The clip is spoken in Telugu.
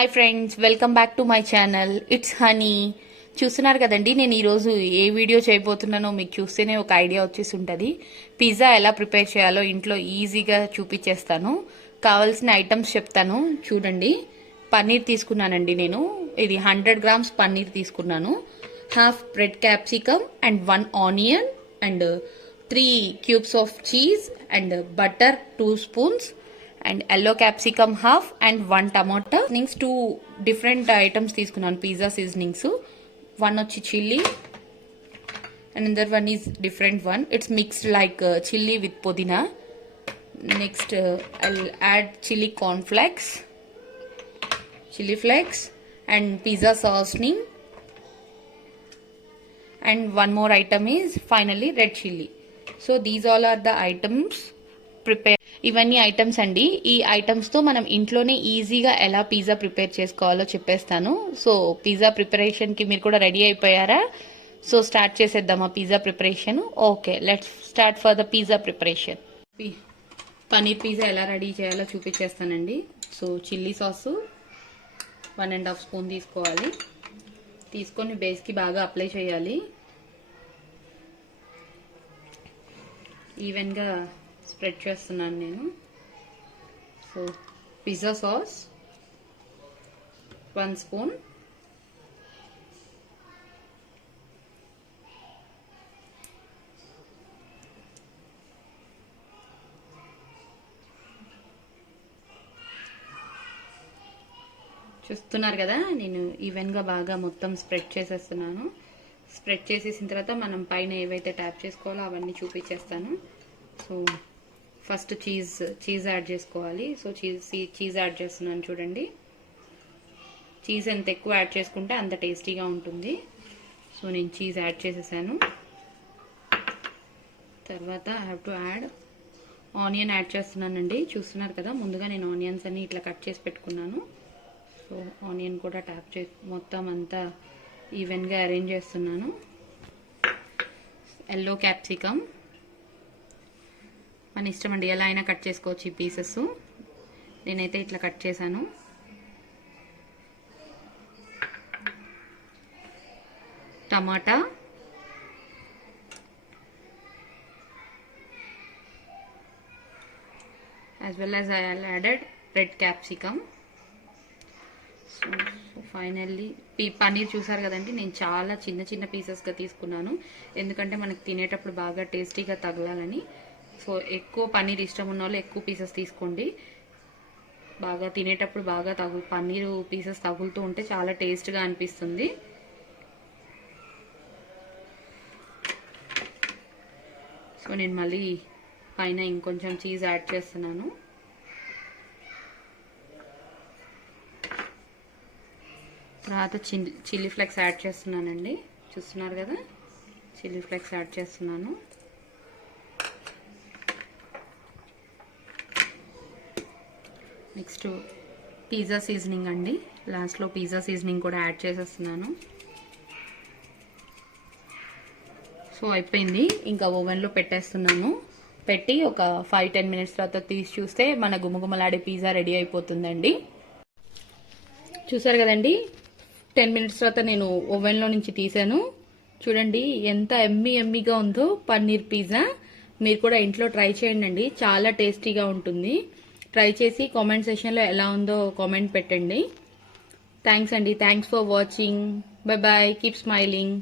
Hi friends, welcome back to my channel. It's honey. చూస్తున్నారు కదండి, నేను ఈరోజు ఏ వీడియో చేయబోతున్నానో మీకు చూస్తేనే ఒక ఐడియా వచ్చేసి ఉంటుంది. పిజ్జా ఎలా ప్రిపేర్ చేయాలో ఇంట్లో ఈజీగా చూపించేస్తాను. కావాల్సిన ఐటమ్స్ చెప్తాను చూడండి. పన్నీర్ తీసుకున్నానండి నేను. ఇది 100 grams పన్నీర్ తీసుకున్నాను. Half bread capsicum and 1 onion and 3 cubes of cheese and butter 2 spoons and yellow capsicum half and 1 tomato. Seasonings 2 different items తీసుకున్నాను, pizza seasonings. One వచ్చి chili and another one is different one. It's mixed like chili with podina. Next I'll add chili cornflakes, chili flakes and pizza seasoning, and one more item is finally red chili. So these all are the items prepare. ఇవన్నీ ఐటమ్స్ అండి. ఈ ఐటమ్స్తో మనం ఇంట్లోనే ఈజీగా ఎలా పిజ్జా ప్రిపేర్ చేసుకోవాలో చెప్పేస్తాను. సో పిజ్జా ప్రిపరేషన్కి మీరు కూడా రెడీ అయిపోయారా? సో స్టార్ట్ చేసేద్దామా pizza preparation? Okay, let's start for the pizza preparation. Paneer pizza ఎలా రెడీ చేయాలో చూపించేస్తానండి. సో చిల్లీ సాసు 1.5 spoon తీసుకోవాలి. తీసుకొని బేస్కి బాగా అప్లై చేయాలి. ఈవెన్గా స్ప్రెడ్ చేస్తున్నాను నేను. సో పిజ్జా సాస్ 1 spoon, చూస్తున్నారు కదా, నేను ఈవెన్గా బాగా మొత్తం స్ప్రెడ్ చేసేస్తున్నాను. స్ప్రెడ్ చేసేసిన తర్వాత మనం పైన ఏవైతే ట్యాప్ చేసుకోవాలో అవన్నీ చూపించేస్తాను. సో ఫస్ట్ చీజ్ యాడ్ చేసుకోవాలి. సో చీజ్ యాడ్ చేస్తున్నాను చూడండి. చీజ్ ఎంత ఎక్కువ యాడ్ చేసుకుంటే అంత టేస్టీగా ఉంటుంది. సో నేను చీజ్ యాడ్ చేసేసాను. తర్వాత I have to add onion add చేస్తున్నానండి. చూస్తున్నారు కదా, ముందుగా నేను ఆనియన్స్ అన్ని ఇట్లా కట్ చేసి పెట్టుకున్నాను. సో ఆనియన్ కూడా ట్యాప్ చేసి మొత్తం అంతా ఈవెన్గా అరేంజ్ చేస్తున్నాను. ఎల్లో క్యాప్సికమ్ మన ఇష్టం అండి, ఎలా అయినా కట్ చేసుకోవచ్చు ఈ పీసెస్. నేనైతే ఇట్లా కట్ చేశాను. టమాటా, as well as I added red capsicum. So finally paneer చూసారు కదండి, నేను చాలా చిన్న చిన్న పీసెస్గా తీసుకున్నాను. ఎందుకంటే మనకు తినేటప్పుడు బాగా టేస్టీగా తగలాలని. సో ఎక్కువ పన్నీర్ ఇష్టం ఉన్న వాళ్ళు ఎక్కువ పీసెస్ తీసుకోండి. బాగా తినేటప్పుడు బాగా పన్నీరు పీసెస్ తగులుతూ ఉంటే చాలా టేస్ట్గా అనిపిస్తుంది. సో నేను మళ్ళీ పైన ఇంకొంచెం చీజ్ యాడ్ చేస్తున్నాను. తర్వాత చిల్లీ ఫ్లేక్స్ యాడ్ చేస్తున్నానండి. చూస్తున్నారు కదా, చిల్లీ ఫ్లేక్స్ యాడ్ చేస్తున్నాను. నెక్స్ట్ పిజ్జా సీజనింగ్ అండి. లాస్ట్లో పిజ్జా సీజనింగ్ కూడా యాడ్ చేసేస్తున్నాను. సో అయిపోయింది, ఇంకా ఓవెన్లో పెట్టేస్తున్నాను. పెట్టి ఒక 5-10 minutes తర్వాత తీసి చూస్తే మన గుమగుమలాడే పిజ్జా రెడీ అయిపోతుందండి. చూసారు కదండి, 10 minutes తర్వాత నేను ఓవెన్లో నుంచి తీసాను. చూడండి ఎంత ఎమ్మీగా ఉందో పన్నీర్ పిజ్జా. మీరు కూడా ఇంట్లో ట్రై చేయండి, చాలా టేస్టీగా ఉంటుంది. ట్రై చేసి కామెంట్ సెక్షన్లో ఎలా ఉందో కామెంట్ పెట్టండి. థ్యాంక్స్ అండి. Thanks for watching. Bye bye. Keep smiling.